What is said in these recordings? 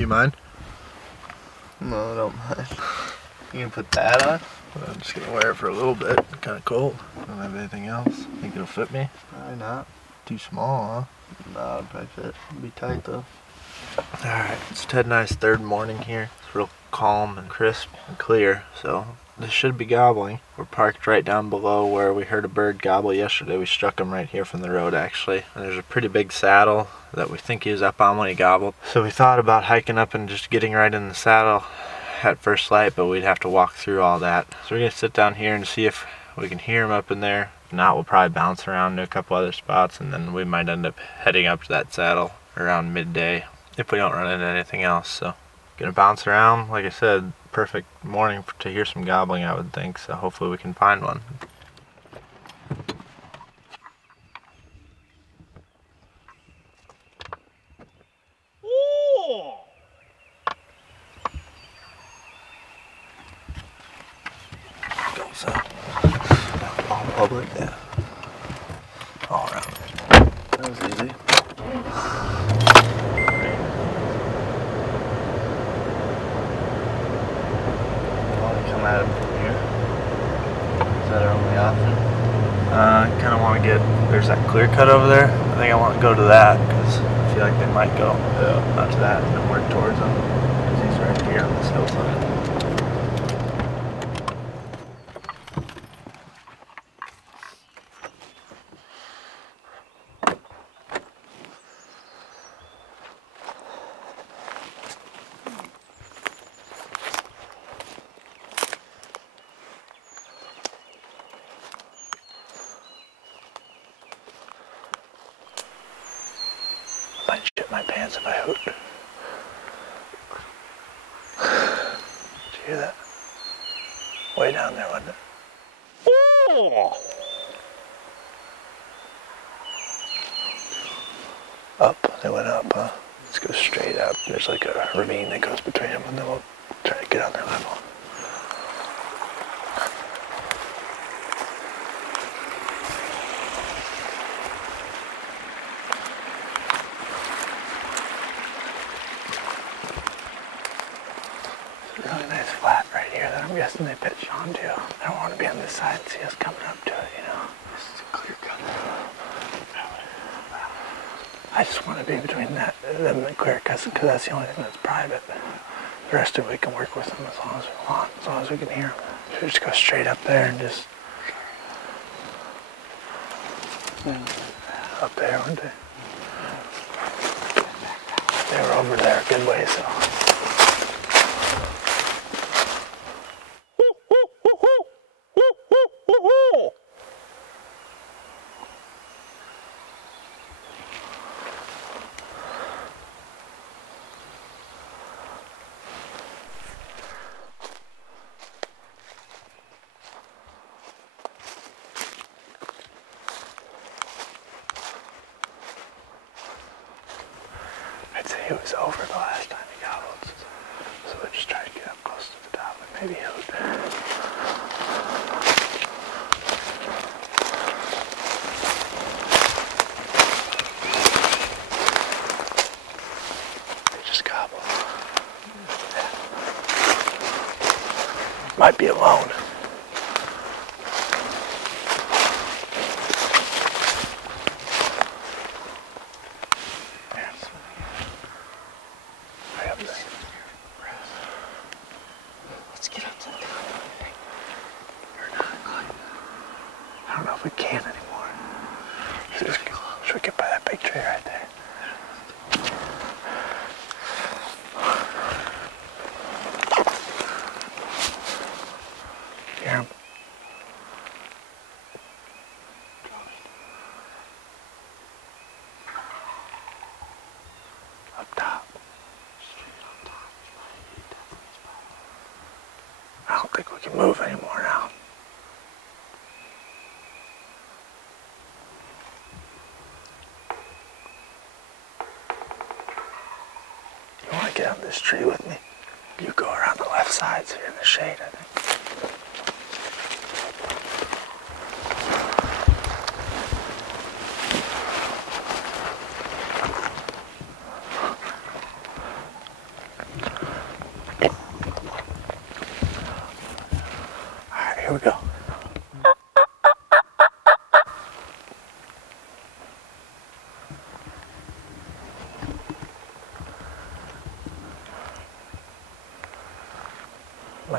You mind? No, I don't mind. You can put that on? I'm just gonna wear it for a little bit. It's kind of cold. I don't have anything else. Think it'll fit me? Probably not. Too small, huh? No, it'll probably fit. It'll be tight though. Alright, it's Ted and I's third morning here. It's real calm and crisp and clear, so this should be gobbling. We're parked right down below where we heard a bird gobble yesterday. We struck him right here from the road, actually. And there's a pretty big saddle that we think he was up on when he gobbled. So we thought about hiking up and just getting right in the saddle at first light, but we'd have to walk through all that. So we're gonna sit down here and see if we can hear him up in there. If not, we'll probably bounce around to a couple other spots, and then we might end up heading up to that saddle around midday if we don't run into anything else. So gonna bounce around. Like I said, perfect morning to hear some gobbling, I would think, so hopefully we can find one. Goes all public, yeah. All around. That was easy. Come at him from here. Is that our only option? I kind of want to get, there's that clear cut over there. I think I want to go to that because I feel like they might go not to that and then work towards them because he's right here on this hillside. Might shit my pants if I hoot. Did you hear that? Way down there, wasn't it? Oh! Up. They went up, huh? Let's go straight up. There's like a ravine that goes between them, and then we'll try to get on their level. Really nice flat right here that I'm guessing they pitched onto. I don't want to be on this side and see us coming up to it, you know? This is a clear cut. I just want to be between them and the clear cuts because that's the only thing that's private. The rest of it we can work with them as long as we want, as long as we can hear them. Should we just go straight up there and just... Up there, weren't they? They were over there a good way, so... I'd say he was over the last time he gobbled, so we'll just try to get up close to the top and maybe hoot. They just gobbled. Yeah. Might be alone. Let's get up to the top. Or not. I don't know if we can anymore. Should we get by that big tree right there? Hear him? Up top. I don't think we can move anymore now. You want to get on this tree with me? You go around the left side so you're in the shade, I think.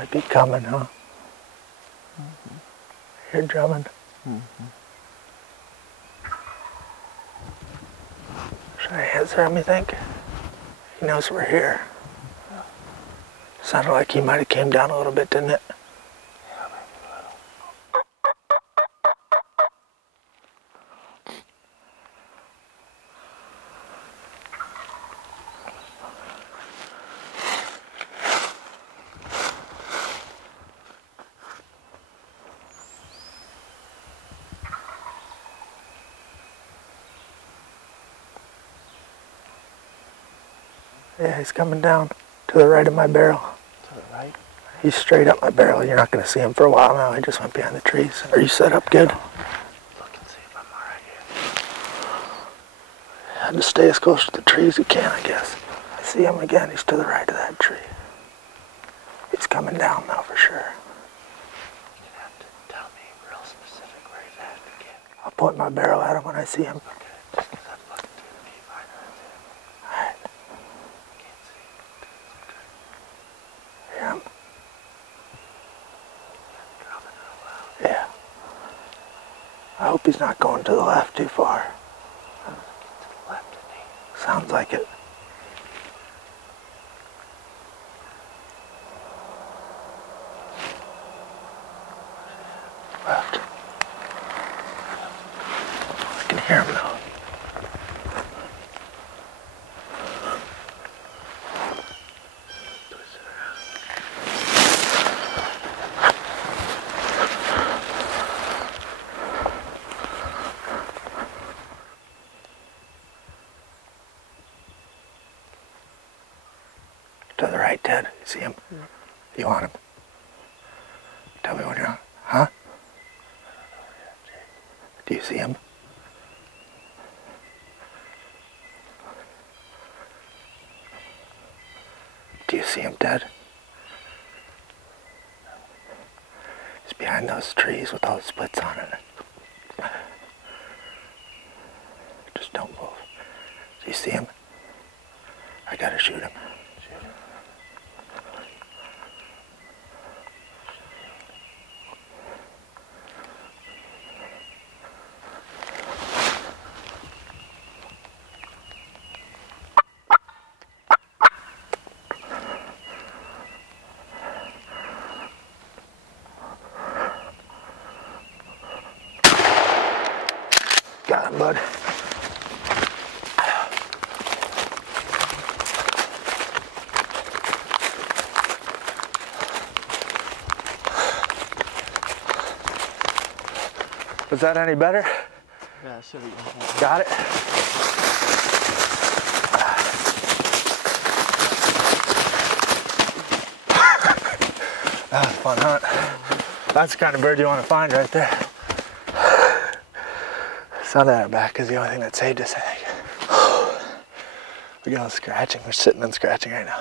might be coming, huh? You're drumming. Should I answer him, you think? He knows we're here. Sounded like he might have came down a little bit, didn't it? Yeah, he's coming down to the right of my barrel. To the right? He's straight up my barrel. You're not going to see him for a while now. He just went behind the trees. Are you set up good? Look and see if I'm alright here. Yeah, just stay as close to the trees as you can, I guess. I see him again. He's to the right of that tree. He's coming down now for sure. You'd have to tell me real specific where he's at again. I'll point my barrel at him when I see him. Okay, just because I'm looking through the viewfinder, that's it. Alright. Can't see. Hear him? Drumming real loud. Yeah. I hope he's not going to the left too far. To the left of me. Sounds like it. Left. I can hear him now. Twist it around. To the right, Ted. You see him? Yeah. You want him? Tell me when you're on. Huh? Do you see him? Do you see him, Ted? He's behind those trees with all the splits on it. Just don't move. Do you see him? I gotta shoot him. Shoot him. Got him, bud. Was that any better? Yeah, it should be. Got it? That was a fun hunt. That's the kind of bird you want to find right there. Sun at our back is the only thing that saved us, I think. We got all scratching. We're sitting and scratching right now.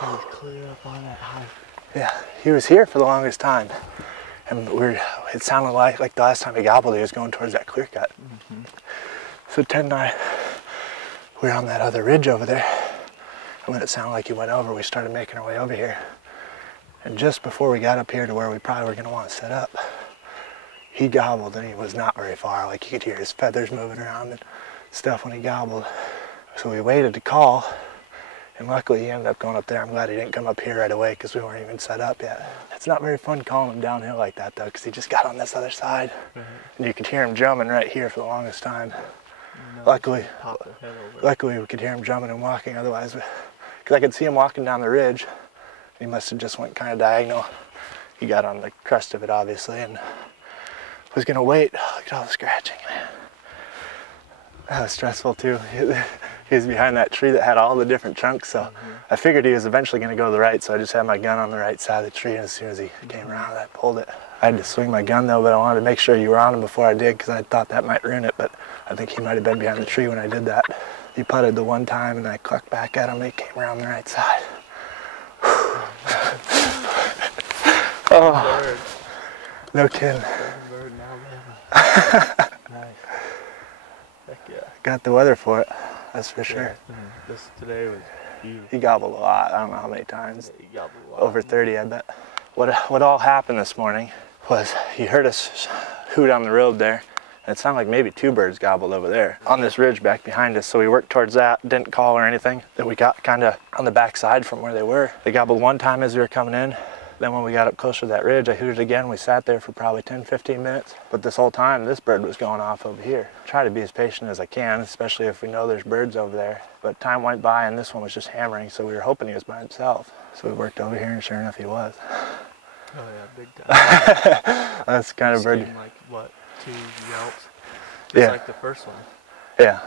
He's clear up on that high. Yeah, he was here for the longest time. And it sounded like the last time he gobbled, he was going towards that clear cut. So Ted and I, we were on that other ridge over there. And when it sounded like he went over, we started making our way over here. And just before we got up here to where we probably were going to want to set up, he gobbled and he was not very far. Like you could hear his feathers moving around and stuff when he gobbled. So we waited to call, and luckily he ended up going up there. I'm glad he didn't come up here right away because we weren't even set up yet. It's not very fun calling him downhill like that though, because he just got on this other side. And you could hear him drumming right here for the longest time. Luckily we could hear him drumming and walking, otherwise, because I could see him walking down the ridge. He must have just went kind of diagonal. He got on the crest of it, obviously, and was gonna wait. Oh, look at all the scratching. That was stressful too. He was behind that tree that had all the different chunks, so I figured he was eventually gonna go to the right, so I just had my gun on the right side of the tree, and as soon as he came around, I pulled it. I had to swing my gun though, but I wanted to make sure you were on him before I did, because I thought that might ruin it, but I think he might have been behind the tree when I did that. He putted the one time, and I clucked back at him, and he came around the right side. Oh, bird. No kidding. Bird in Alabama. Nice. Heck yeah. Got the weather for it, that's for sure. This today was He gobbled a lot. I don't know how many times. Yeah, he gobbled a lot. Over 30, I bet. What all happened this morning was he heard us hoot on the road there. And it sounded like maybe 2 birds gobbled over there on this ridge back behind us. So we worked towards that, didn't call or anything. Then we got kind of on the back side from where they were. They gobbled one time as we were coming in. Then when we got up closer to that ridge, I hooted again. We sat there for probably 10, 15 minutes. But this whole time, this bird was going off over here. Try to be as patient as I can, especially if we know there's birds over there. But time went by and this one was just hammering, so we were hoping he was by himself. So we worked over here and sure enough he was. Oh yeah, big time. That's kind of bird. Like what, 2 yelps? Just Yeah. like the first one. Yeah.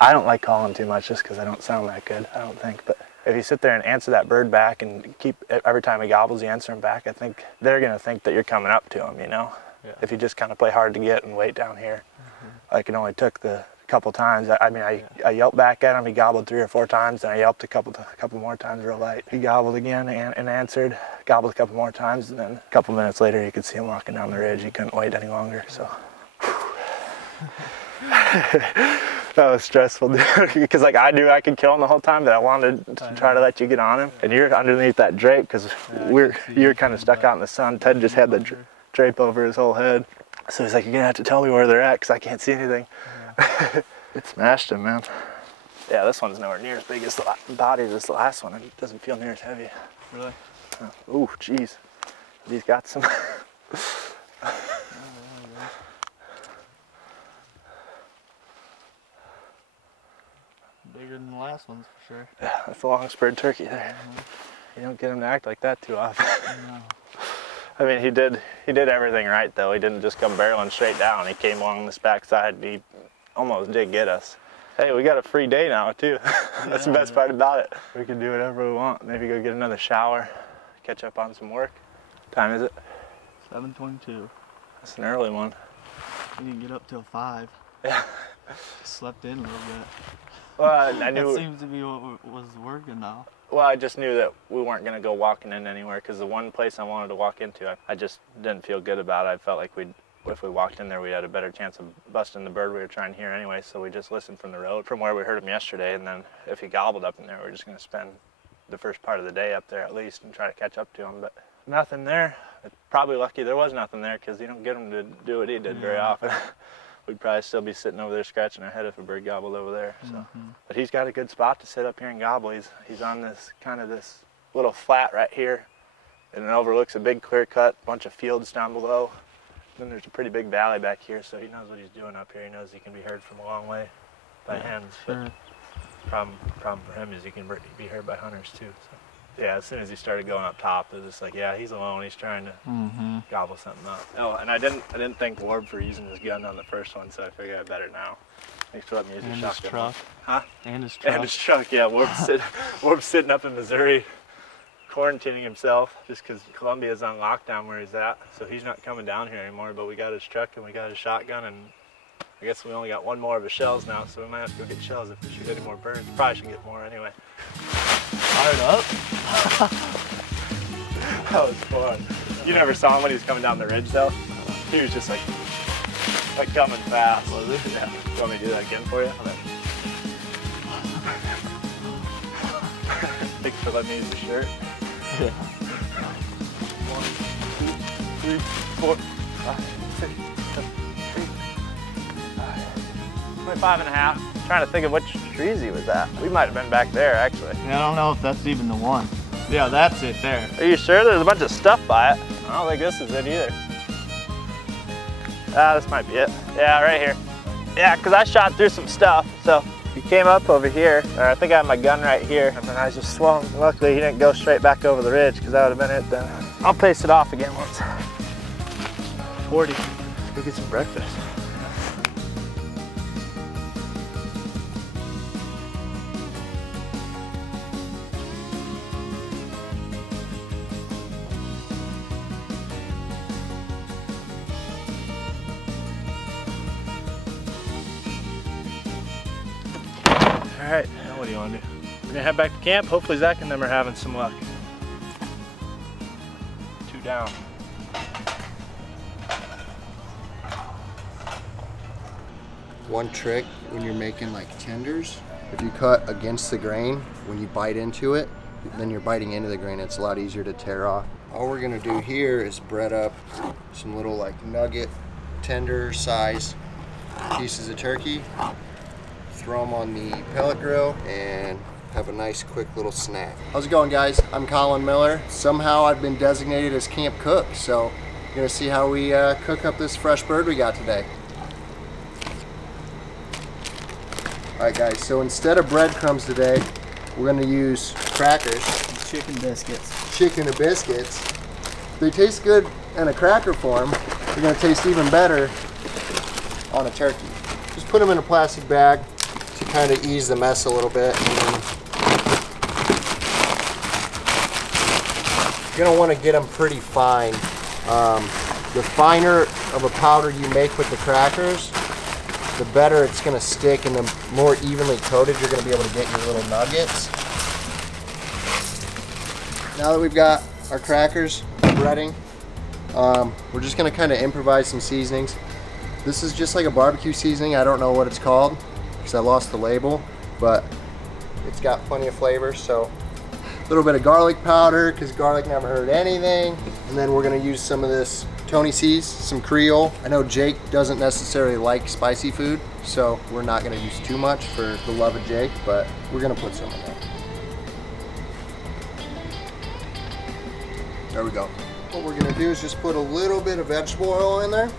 I don't like calling too much just because I don't sound that good, I don't think. But if you sit there and answer that bird back and keep, every time he gobbles, you answer him back, I think they're going to think that you're coming up to him, you know? Yeah. If you just kind of play hard to get and wait down here. Like it only took the couple times. I yelped back at him. He gobbled 3 or 4 times, and I yelped a couple more times real light. He gobbled again and answered, gobbled a couple more times, and then a couple minutes later you could see him walking down the ridge. He couldn't wait any longer, so. That was stressful, dude. Because like I knew I could kill him the whole time, but I wanted to try to let you get on him. And you're underneath that drape because you're kind of stuck out in the sun. Ted just had the drape over his whole head. So he's like, you're gonna have to tell me where they're at because I can't see anything. Yeah. It smashed him, man. Yeah, this one's nowhere near as big as the body as this last one. It doesn't feel near as heavy. Really? Oh, jeez. He's got some. Bigger than the last ones for sure. Yeah, that's the long-spurred turkey there. You don't get him to act like that too often. No. I mean, he did everything right though. He didn't just come barreling straight down. He came along this backside and he almost did get us. Hey, we got a free day now too. That's the best part about it. We can do whatever we want. Maybe go get another shower, catch up on some work. What time is it? 7:22. That's an early one. We didn't get up till 5. Yeah. Slept in a little bit. Well, I knew. That seems to be what was working now. Well, I just knew that we weren't going to go walking in anywhere because the one place I wanted to walk into, I just didn't feel good about it. I felt like if we walked in there, we had a better chance of busting the bird we were trying to hear anyway. So we just listened from the road, from where we heard him yesterday. And then if he gobbled up in there, we're just going to spend the first part of the day up there at least and try to catch up to him. But nothing there. Probably lucky there was nothing there because you don't get him to do what he did very often. We'd probably still be sitting over there scratching our head if a bird gobbled over there. So, but he's got a good spot to sit up here and gobble. He's on this this little flat right here, and it overlooks a big clear cut, bunch of fields down below. Then there's a pretty big valley back here, so he knows what he's doing up here. He knows he can be heard from a long way by hens. But problem for him is he can be heard by hunters too. So. Yeah, as soon as he started going up top, it was just like, yeah, he's alone. He's trying to gobble something up. Oh, and I didn't thank Warb for using his gun on the first one, so I figured I better now. Thanks for letting me use his shotgun. Truck. Huh? And his truck. And his truck, yeah. Warb's sitting up in Missouri, quarantining himself just because Columbia's on lockdown where he's at, so he's not coming down here anymore. But we got his truck and we got his shotgun, and I guess we only got 1 more of his shells now, so we might have to go get shells if we shoot any more birds. Probably should get more anyway. Fired up. That was fun. You never saw him when he was coming down the ridge though? He was just like coming fast. Was it? Yeah. You want me to do that again for you? Okay. Thanks for letting me use the shirt. Yeah. 1, 2, 3, 4, 5, 6, 7, 8, 9, 25 and a half. I'm trying to think of which trees he was at. We might have been back there actually. Yeah, I don't know if that's even the one. Yeah, that's it there. Are you sure? There's a bunch of stuff by it. I don't think this is it either. Ah, this might be it. Yeah, right here. Yeah, because I shot through some stuff. So he came up over here, or I think I had my gun right here, and then I just swung. Luckily, he didn't go straight back over the ridge because that would have been it then. I'll pace it off again once. 40. Let's go get some breakfast. All right, now what do you want to do? We're gonna head back to camp. Hopefully Zach and them are having some luck. 2 down. One trick when you're making like tenders If you cut against the grain, when you bite into it, then you're biting into the grain. It's a lot easier to tear off. All we're gonna do here is bread up some little like nugget, tender size pieces of turkey, throw them on the pellet grill, and have a nice quick little snack. How's it going, guys? I'm Colin Miller. Somehow I've been designated as camp cook, so you're gonna see how we cook up this fresh bird we got today. All right, guys, so instead of breadcrumbs today, we're gonna use crackers. Chicken biscuits. Chicken and biscuits. They taste good in a cracker form. They're gonna taste even better on a turkey. Just put them in a plastic bag to kind of ease the mess a little bit. And then you're gonna want to get them pretty fine. The finer of a powder you make with the crackers, the better it's gonna stick, and the more evenly coated you're gonna be able to get your little nuggets. Now that we've got our crackers breading, we're just gonna kind of improvise some seasonings. This is just like a barbecue seasoning. I don't know what it's called because I lost the label, but it's got plenty of flavor. So a little bit of garlic powder because garlic never hurt anything. And then we're gonna use some of this Tony C's, some Creole. I know Jake doesn't necessarily like spicy food, so we're not gonna use too much for the love of Jake, but we're gonna put some in there. There we go. What we're gonna do is just put a little bit of vegetable oil in there,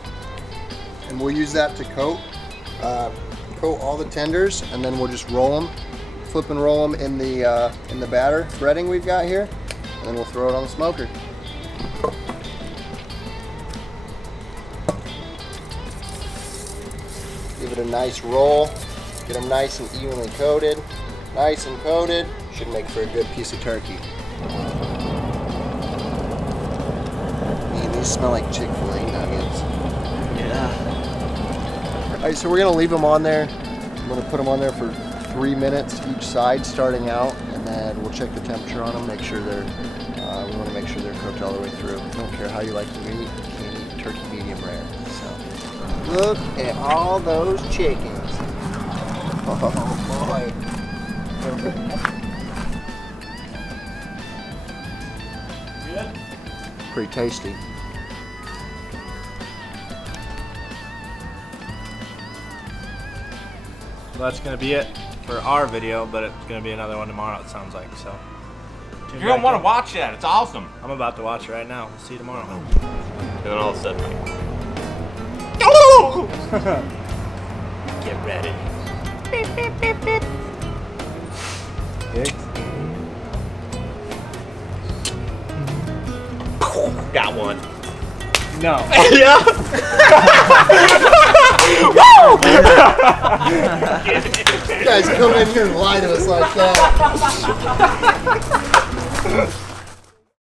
and we'll use that to coat all the tenders, and then we'll just roll them, flip and roll them in the batter breading we've got here, and then we'll throw it on the smoker. Give it a nice roll, get them nice and evenly coated. Nice and coated, should make for a good piece of turkey. These smell like Chick-fil-A nuggets. Yeah. All right, so we're gonna leave them on there. I'm gonna put them on there for 3 minutes each side starting out, and then we'll check the temperature on them, make sure they're, we wanna make sure they're cooked all the way through. I don't care how you like the meat, you can eat turkey medium rare. So, look at all those chickens. Oh boy. Good? Pretty tasty. Well, that's gonna be it for our video, but it's gonna be another one tomorrow, it sounds like. So You're gonna want to watch that. It's awesome. I'm about to watch it right now. We'll see you tomorrow. And then all of a sudden, get ready. Okay. Got one. No. Yeah. You guys come in here and lie to us like that.